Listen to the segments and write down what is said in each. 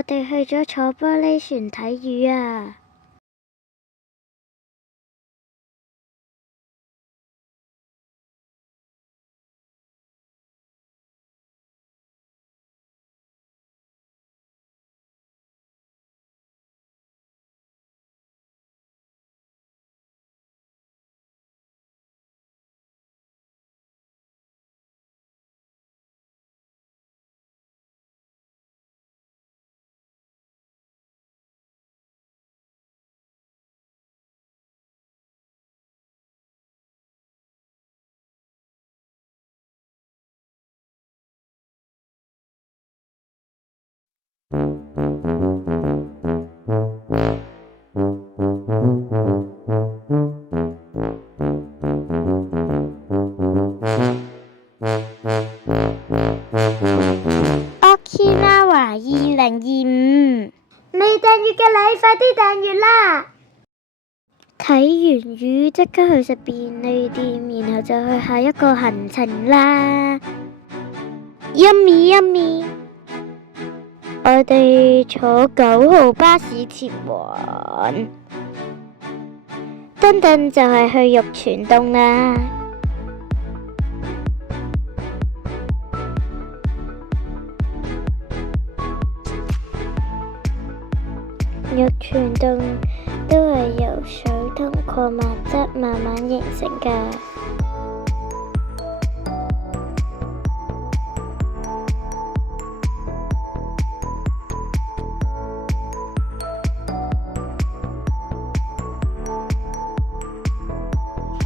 我哋去咗坐玻璃船睇魚啊！Okinawa 2025，未訂閱嘅你快啲訂閱啦！睇完魚即刻去食便利店，然後就去下一個行程啦。Yummy yummy！我哋坐9號巴士前往，等等就係去玉泉洞啦。玉泉洞都係由水同礦物質慢慢形成㗎。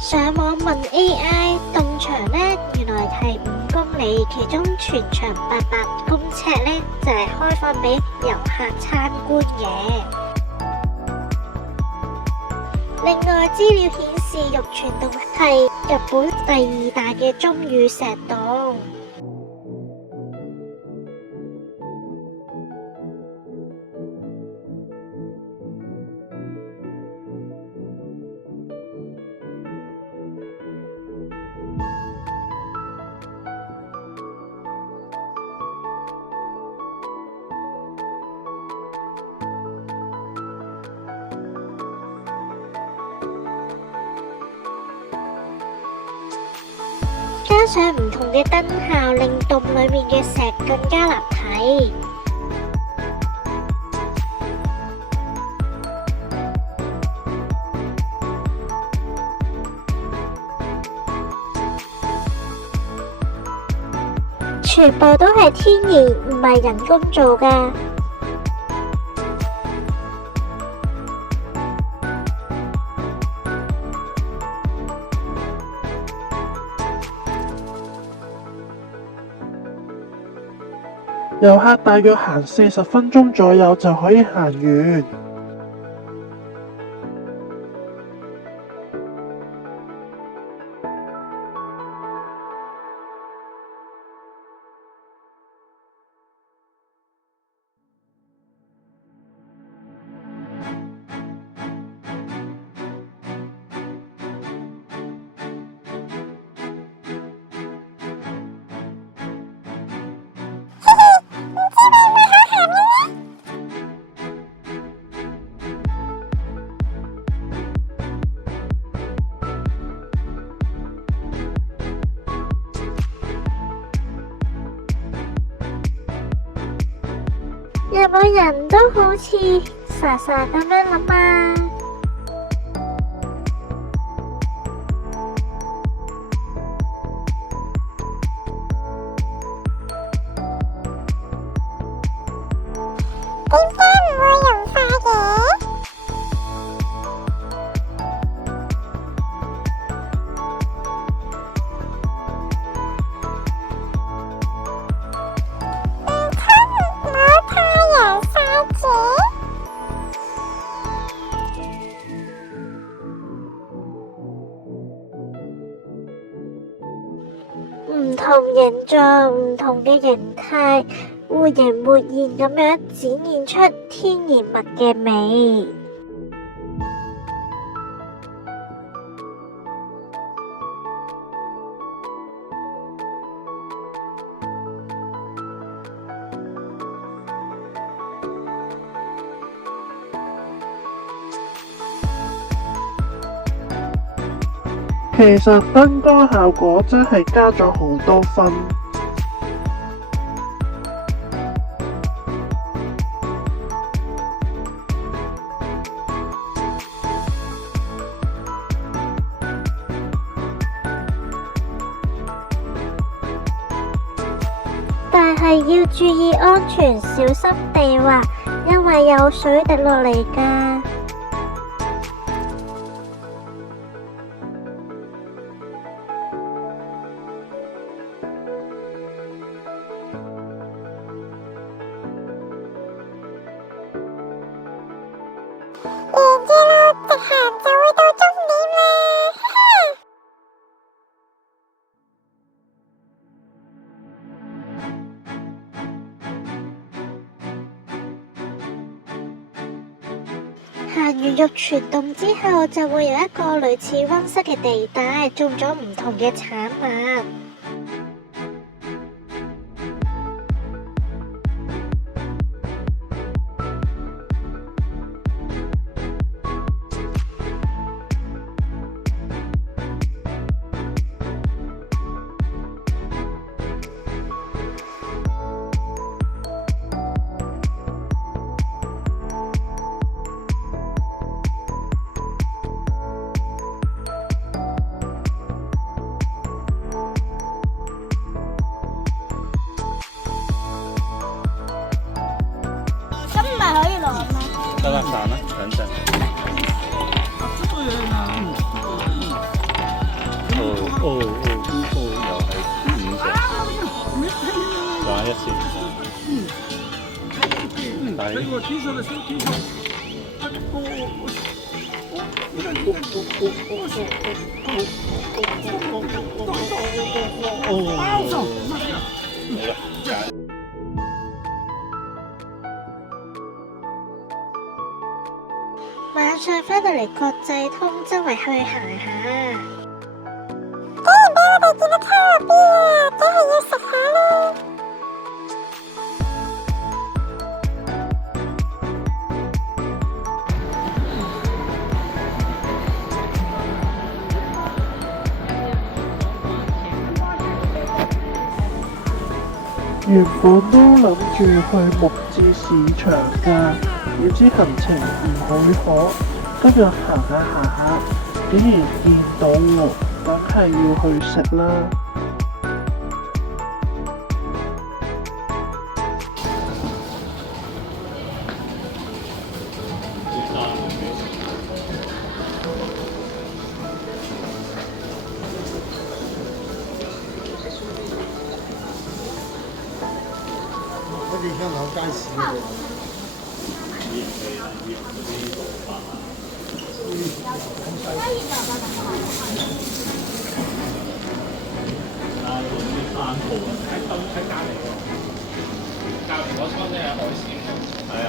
上網問 AI， 洞場呢原來係5公里，其中全長800公尺呢就係開放俾遊客參觀嘅。另外資料顯示，玉泉洞係日本第2大嘅鐘乳石洞。加上唔同嘅燈效，令洞裡面嘅石更加立體。全部都係天然，唔係人工做㗎。遊客大約行40分鐘左右就可以行完。有冇人都好似傻傻咁樣諗啊？點解唔會融化嘅？唔同形狀、唔同嘅形態，活形活現咁樣展現出天然物嘅美。其實燈光效果真係加咗好多分。但係要注意安全，小心地滑，因為有水滴落嚟㗎。完嘅啦，直行就會到終點啦，哈哈！行完玉泉洞之後，就會有一個類似溫室嘅地帶，種咗唔同嘅產物。得啦，散啦，等陣。又係5隻，玩一次。晚上返到嚟國際通，周圍去行下。竟然俾我哋見到卡樂 B 啊，真係要食下啦！原本都諗住去木誌市場㗎，點知行程唔許可，今日行下，竟然見到喎，梗係要去食啦。好似香港街市嗰度。隔離嗰倉咧係海鮮，係啊。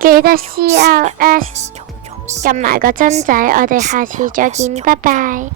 記得 CLS 撳埋個針仔，我哋下次再見，拜拜。